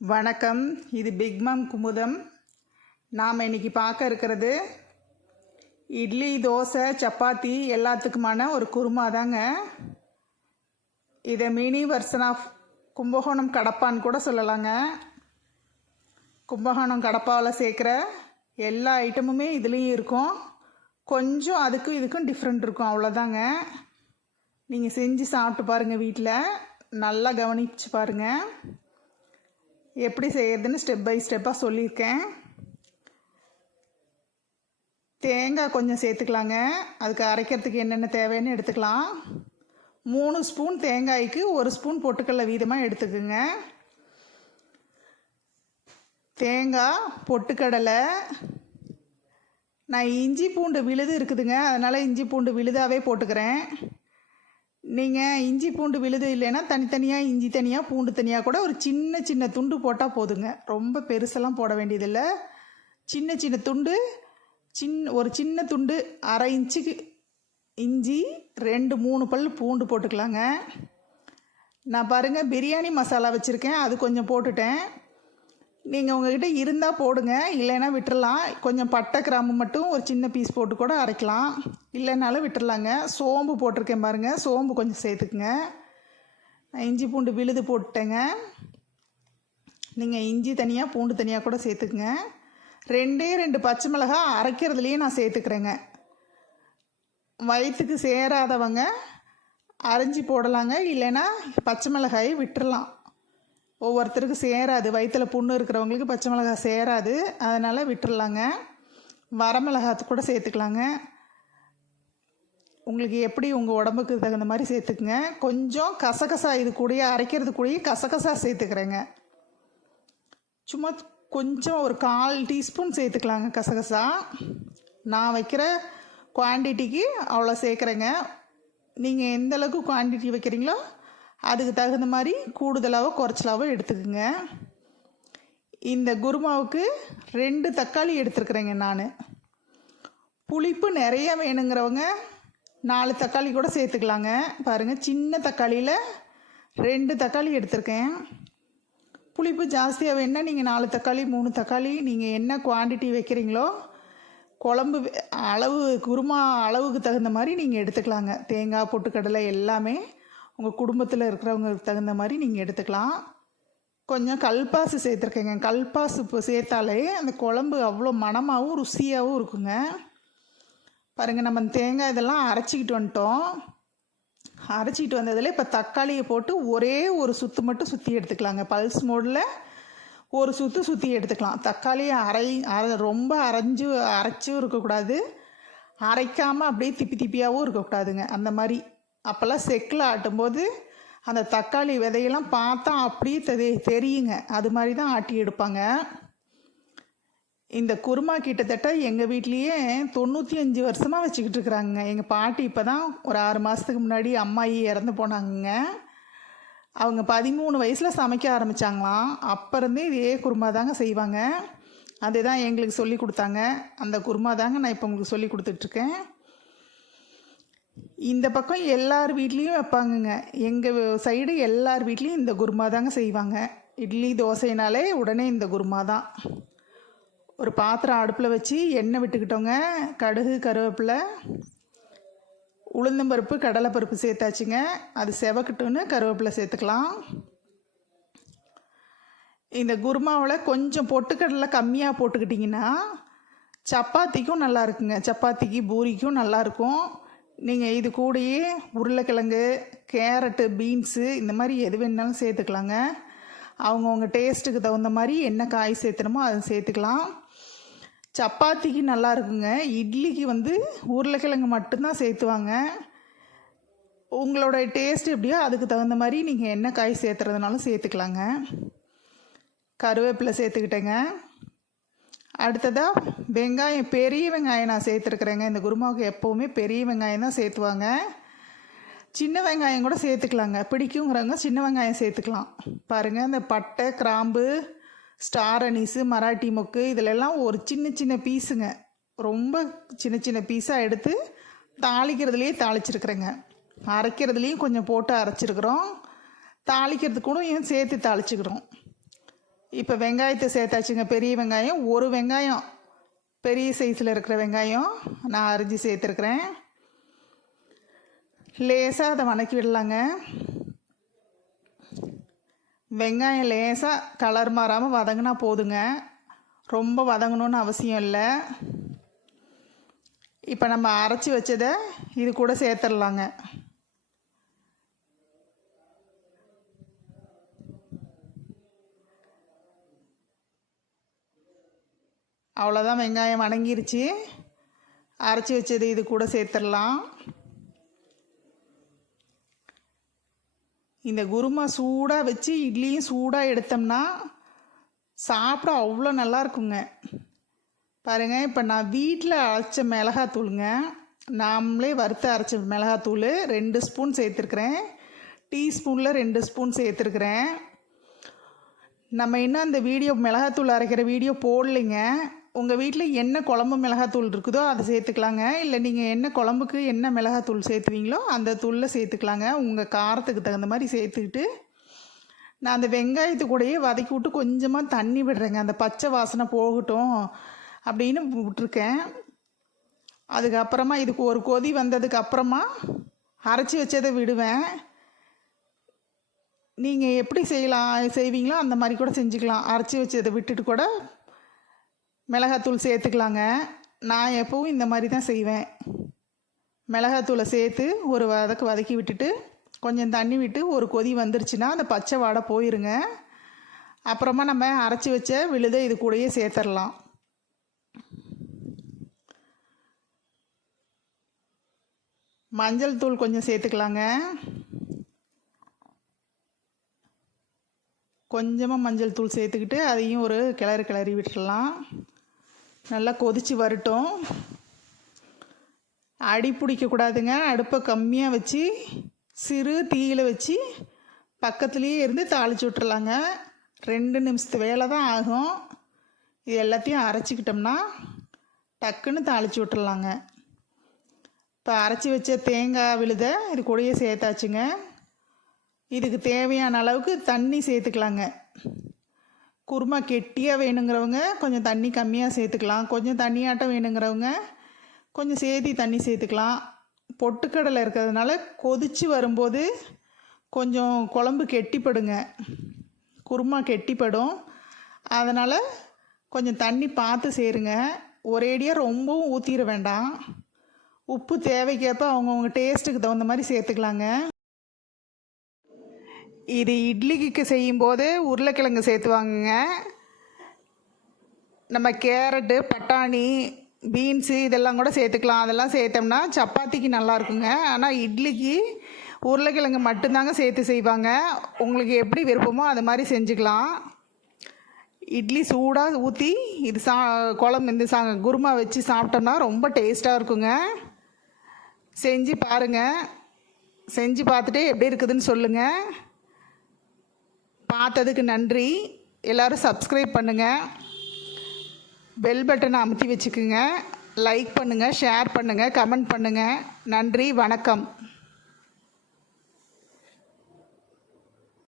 வணக்கம். இது பிக் மாம் குமுதம். நாம் இன்னைக்கு பார்க்க இருக்கிறது இட்லி, தோசை, சப்பாத்தி எல்லாத்துக்குமான ஒரு குருமா தாங்க. இதை மினி வெர்ஷன் ஆஃப் கும்பகோணம் கடப்பான்னு கூட சொல்லலாங்க. கும்பகோணம் கடப்பாவில் சேர்க்குற எல்லா ஐட்டமுமே இதுலேயும் இருக்கும். கொஞ்சம் அதுக்கும் இதுக்கும் டிஃப்ரெண்ட் இருக்கும், அவ்வளோதாங்க. நீங்கள் செஞ்சு சாப்பிட்டு பாருங்கள். வீட்டில் நல்லா கவனிச்சு பாருங்கள். எப்படி செய்யறதுன்னு ஸ்டெப் பை ஸ்டெப்பாக சொல்லியிருக்கேன். தேங்காய் கொஞ்சம் சேர்த்துக்கலாங்க. அதுக்கு அரைக்கிறதுக்கு என்னென்ன தேவைன்னு எடுத்துக்கலாம். 3 ஸ்பூன் தேங்காய்க்கு 1 ஸ்பூன் பொட்டுக்கடலை வீதமாக எடுத்துக்குங்க. தேங்காய், பொட்டுக்கடலை, நான் இஞ்சி பூண்டு விழுது இருக்குதுங்க, அதனால் இஞ்சி பூண்டு விழுதாவே போட்டுக்கிறேன். நீங்கள் இஞ்சி பூண்டு விழுது இல்லைன்னா தனித்தனியாக இஞ்சி தனியாக பூண்டு தனியாக கூட ஒரு சின்ன சின்ன துண்டு போட்டால் போதுங்க. ரொம்ப பெருசெல்லாம் போட வேண்டியதில்லை. சின்ன சின்ன துண்டு, ஒரு சின்ன துண்டு 1/2 இன்ச்சுக்கு இஞ்சி, 2-3 பல் பூண்டு போட்டுக்கலாங்க. நான் பாருங்கள் பிரியாணி மசாலா வச்சுருக்கேன், அது கொஞ்சம் போட்டுட்டேன். நீங்கள் உங்கள்கிட்ட இருந்தால் போடுங்க, இல்லைன்னா விட்டுறலாம். கொஞ்சம் பட்டை கிராம்பு மட்டும் ஒரு சின்ன பீஸ் போட்டு கூட அரைக்கலாம், இல்லைனாலும் விட்டுறலாங்க. சோம்பு போட்டிருக்கேன் பாருங்கள், சோம்பு கொஞ்சம் சேர்த்துக்குங்க. நான் இஞ்சி பூண்டு விழுது போட்டுட்டேங்க. நீங்கள் இஞ்சி தனியாக பூண்டு தனியாக கூட சேர்த்துக்குங்க. 2 பச்சை மிளகாய் அரைக்கிறதுலையே நான் சேர்த்துக்கிறேங்க. வயிற்றுக்கு சேராதவங்க அரைஞ்சி போடலாங்க, இல்லைன்னா பச்சை மிளகாயை விட்டுறலாம். ஒவ்வொருத்தருக்கு சேராது, வயிற்றில் புண்ணு இருக்கிறவங்களுக்கு பச்சை மிளகாய் சேராது, அதனால் விட்டுறலாங்க. வரமிளகாத்து கூட சேர்த்துக்கலாங்க. உங்களுக்கு எப்படி உங்கள் உடம்புக்கு தகுந்த மாதிரி சேர்த்துக்குங்க. கொஞ்சம் கசகசா, இது கூடயே அரைக்கிறது கூடயே கசகசா சேர்த்துக்கிறேங்க. சும்மா கொஞ்சம் ஒரு 1/4 டீஸ்பூன் சேர்த்துக்கலாங்க கசகசா. நான் வைக்கிற குவான்டிட்டிக்கு அவ்வளோ சேர்க்குறேங்க. நீங்கள் எந்த அளவுக்கு குவான்டிட்டி வைக்கிறீங்களோ அதுக்கு தகுந்த மாதிரி கூடுதலாகவோ குறைச்சலாவோ எடுத்துக்குங்க. இந்த குருமாவுக்கு 2 தக்காளி எடுத்துருக்குறேங்க நான். புளிப்பு நிறைய வேணுங்கிறவங்க 4 தக்காளி கூட சேர்த்துக்கலாங்க. பாருங்கள், சின்ன தக்காளியில் 2 தக்காளி எடுத்திருக்கேன். புளிப்பு ஜாஸ்தியாக வேணுன்னா நீங்கள் 4 தக்காளி 3 தக்காளி, நீங்கள் என்ன குவான்டிட்டி வைக்கிறீங்களோ குழம்பு அளவு, குருமா அளவுக்கு தகுந்த மாதிரி நீங்கள் எடுத்துக்கலாங்க. தேங்காய், பொட்டுக்கடலை எல்லாமே உங்கள் குடும்பத்தில் இருக்கிறவங்களுக்கு தகுந்த மாதிரி நீங்கள் எடுத்துக்கலாம். கொஞ்சம் கல்பாசு சேர்த்துருக்கேங்க. கல்பாசு இப்போ சேர்த்தாலே அந்த குழம்பு அவ்வளோ மணமாகவும் ருசியாகவும் இருக்குங்க. பாருங்கள், நம்ம தேங்காய் இதெல்லாம் அரைச்சிக்கிட்டு வந்துட்டோம். அரைச்சிக்கிட்டு வந்ததில் இப்போ தக்காளியை போட்டு ஒரே ஒரு சுற்று மட்டும் சுற்றி எடுத்துக்கலாங்க. பல்ஸ் மோடில் ஒரு சுற்றி எடுத்துக்கலாம். தக்காளியை ரொம்ப அரைச்சும் இருக்கக்கூடாது, அரைக்காமல் அப்படியே திப்பியாகவும் இருக்கக்கூடாதுங்க. அந்த மாதிரி அப்போல்லாம் செக்கில் ஆட்டும்போது அந்த தக்காளி விதையெல்லாம் பார்த்தா அப்படியே தெரியுங்க. அது மாதிரி தான் ஆட்டி எடுப்பாங்க. இந்த குருமா கிட்டத்தட்ட எங்கள் வீட்லேயே 95 வருஷமாக வச்சுக்கிட்டு இருக்கிறாங்க. எங்கள் பாட்டி இப்போ தான் ஒரு 6 மாதத்துக்கு முன்னாடி அம்மாயி இறந்து போனாங்க. அவங்க 13 வயசில் சமைக்க ஆரம்பித்தாங்களாம். அப்போ இருந்தே இதே குருமா தாங்க செய்வாங்க. அதுதான் எங்களுக்கு சொல்லி கொடுத்தாங்க. அந்த குருமா தாங்க நான் இப்போ உங்களுக்கு சொல்லி கொடுத்துட்ருக்கேன். இந்த பக்கம் எல்லார் வீட்லேயும் வைப்பாங்கங்க. எங்கள் சைடு எல்லார் வீட்லேயும் இந்த குருமா தாங்க செய்வாங்க. இட்லி, தோசைனாலே உடனே இந்த குருமா தான். ஒரு பாத்திரம் அடுப்பில் வச்சு எண்ணெய் விட்டுக்கிட்டோங்க. கடுகு, கருவேப்பிலை, உளுந்தம்பருப்பு, கடலைப்பருப்பு சேர்த்தாச்சுங்க. அது செவக்கட்டுன்னு கருவேப்பிலை சேர்த்துக்கலாம். இந்த குருமாவில் கொஞ்சம் பொட்டுக்கடலை கம்மியாக போட்டுக்கிட்டிங்கன்னா சப்பாத்திக்கும் நல்லா இருக்குங்க. சப்பாத்திக்கு, பூரிக்கும் நல்லாயிருக்கும். நீங்கள் இது கூடயே உருளைக்கிழங்கு, கேரட்டு, பீன்ஸு இந்த மாதிரி எது வேணாலும் சேர்த்துக்கலாங்க. அவங்கவுங்க டேஸ்ட்டுக்கு தகுந்த மாதிரி என்ன காய் சேர்த்துணுமோ அதை சேர்த்துக்கலாம். சப்பாத்திக்கு நல்லா இருக்குங்க. இட்லிக்கு உருளைக்கிழங்கு மட்டும்தான் சேர்த்துவாங்க. உங்களோட டேஸ்ட் எப்படியோ அதுக்கு தகுந்த மாதிரி நீங்கள் என்ன காய் சேர்த்துறதுனாலும் சேர்த்துக்கலாங்க. கருவேப்பிலை சேர்த்துக்கிட்டேங்க. அடுத்ததாக வெங்காயம், பெரிய வெங்காயம் நான் சேர்த்துருக்குறேங்க. இந்த குருமாவுக்கு எப்போவுமே பெரிய வெங்காயம் தான் சேர்த்துவாங்க. சின்ன வெங்காயம் கூட சேர்த்துக்கலாங்க, பிடிக்குங்கிறவங்க சின்ன வெங்காயம் சேர்த்துக்கலாம். பாருங்கள், இந்த பட்டை, கிராம்பு, ஸ்டார் அனீஸு, மராட்டி மொக்கு இதிலெல்லாம் ஒரு சின்ன சின்ன பீஸுங்க, ரொம்ப சின்ன சின்ன பீஸாக எடுத்து தாளிக்கிறதுலேயே தாளிச்சிருக்கிறேங்க. அரைக்கிறதுலேயும் கொஞ்சம் போட்டு அரைச்சிருக்கிறோம். தாளிக்கிறது கூட சேர்த்து தாளிச்சுக்கிறோம். இப்போ வெங்காயத்தை சேர்த்தாச்சுங்க. பெரிய வெங்காயம், ஒரு வெங்காயம் பெரிய சைஸில் இருக்கிற வெங்காயம் நான் அரிஞ்சு சேர்த்துருக்குறேன். லேசாக அதை வதக்கி விடலாங்க. வெங்காயம் லேசாக கலர் மாறாமல் வதங்கினா போதுங்க, ரொம்ப வதங்கணுன்னு அவசியம் இல்லை. இப்போ நம்ம அரைச்சி வச்சதை இது கூட சேர்த்துடலாங்க. அவ்வளோதான், வெங்காயம் வதங்கிருச்சு. அரைச்சி வச்சது இது கூட சேர்த்துடலாம். இந்த குருமா சூடாக வச்சு இட்லியும் சூடாக எடுத்தோம்னா சாப்பிட அவ்வளோ நல்லா இருக்குங்க. பாருங்கள், இப்போ நான் வீட்டில் அரைச்ச மிளகாத்தூளுங்க, நாமளே வறுத்து அரைச்ச மிளகாத்தூள் 2 ஸ்பூன் சேர்த்துருக்குறேன். டீஸ்பூனில் 2 ஸ்பூன் சேர்த்துருக்குறேன். நம்ம இன்னும் அந்த வீடியோ மிளகாத்தூள் அரைக்கிற வீடியோ போடலைங்க. உங்கள் வீட்டில் என்ன குழம்பு மிளகாத்தூள் இருக்குதோ அதை சேர்த்துக்கலாங்க. இல்லை நீங்கள் என்ன குழம்புக்கு என்ன மிளகாத்தூள் சேர்த்துவீங்களோ அந்த தூளில் சேர்த்துக்கலாங்க. உங்கள் காரத்துக்கு தகுந்த மாதிரி சேர்த்துக்கிட்டு நான் அந்த வெங்காயத்து கூடயே வதக்கி விட்டு கொஞ்சமாக தண்ணி விடுறேங்க. அந்த பச்சை வாசனை போகட்டும் அப்படின்னு விட்டுருக்கேன். அதுக்கப்புறமா இதுக்கு ஒரு கொதி வந்ததுக்கு அப்புறமா அரைச்சி வச்சதை விடுவேன். நீங்கள் எப்படி செய்வீங்களோ அந்த மாதிரி கூட செஞ்சுக்கலாம். அரைச்சி வச்சதை விட்டுட்டு கூட மிளகாத்தூள் சேர்த்துக்கலாங்க. நான் எப்போவும் இந்த மாதிரி தான் செய்வேன். மிளகாத்தூளை சேர்த்து ஒரு வதக்கி விட்டுட்டு கொஞ்சம் தண்ணி விட்டு ஒரு கொதி வந்துருச்சுன்னா அந்த பச்சை வாடை போயிருங்க. அப்புறமா நம்ம அரைச்சி வச்ச விழுதை இது கூடயே சேர்த்துடலாம். மஞ்சள் தூள் கொஞ்சம் சேர்த்துக்கலாங்க. கொஞ்சமாக மஞ்சள் தூள் சேர்த்துக்கிட்டு அதையும் ஒரு கிளறி விட்டுடலாம். நல்லா கொதித்து வரட்டும். அடி பிடிக்கக்கூடாதுங்க. அடுப்பை கம்மியாக வச்சு சிறு தீயில் வச்சு பக்கத்துலேயே இருந்து தாளித்து விட்டுறலாங்க. 2 நிமிஷத்து வேலை தான் ஆகும். இது எல்லாத்தையும் அரைச்சிக்கிட்டோம்னா டக்குன்னு தாளித்து விட்டுறலாங்க. இப்போ அரைச்சி வச்ச தேங்காய் விழுதை இது கூடயே சேர்த்தாச்சுங்க. இதுக்கு தேவையான அளவுக்கு தண்ணி சேர்த்துக்கலாங்க. குருமா கெட்டியாக வேணுங்கிறவங்க கொஞ்சம் தண்ணி கம்மியாக சேர்த்துக்கலாம். கொஞ்சம் தண்ணியாட்டம் வேணுங்கிறவங்க கொஞ்சம் தண்ணி சேர்த்துக்கலாம். பொட்டுக்கடலை இருக்கிறதுனால கொதித்து வரும்போது கொஞ்சம் குழம்பு கெட்டிப்படுங்க, குருமா கெட்டிப்படும். அதனால் கொஞ்சம் தண்ணி பார்த்து சேருங்க. ஒரேடியாக ரொம்பவும் ஊற்றிட வேண்டாம். உப்பு தேவைக்கேற்ப அவங்கவுங்க டேஸ்ட்டுக்கு தகுந்த மாதிரி சேர்த்துக்கலாங்க. இது இட்லிக்கு செய்யும்போது உருளைக்கிழங்கு சேர்த்துவாங்கங்க. நம்ம கேரட்டு, பட்டாணி, பீன்ஸு இதெல்லாம் கூட சேர்த்துக்கலாம். அதெல்லாம் சேர்த்தோம்னா சப்பாத்திக்கு நல்லாயிருக்குங்க. ஆனால் இட்லிக்கு உருளைக்கிழங்கு மட்டும்தாங்க சேர்த்து செய்வாங்க. உங்களுக்கு எப்படி விருப்பமோ அது மாதிரி செஞ்சுக்கலாம். இட்லி சூடாக ஊற்றி இது குழம்பு இந்த குருமா வச்சு சாப்பிட்டோம்னா ரொம்ப டேஸ்ட்டாக இருக்குங்க. செஞ்சு பாருங்கள். செஞ்சு பார்த்துட்டு எப்படி இருக்குதுன்னு சொல்லுங்கள். பார்த்ததுக்கு நன்றி. எல்லோரும் சப்ஸ்கிரைப் பண்ணுங்கள், பெல் பட்டனை அமுத்தி வச்சுக்குங்க, லைக் பண்ணுங்கள், ஷேர் பண்ணுங்கள், கமெண்ட் பண்ணுங்கள். நன்றி, வணக்கம்.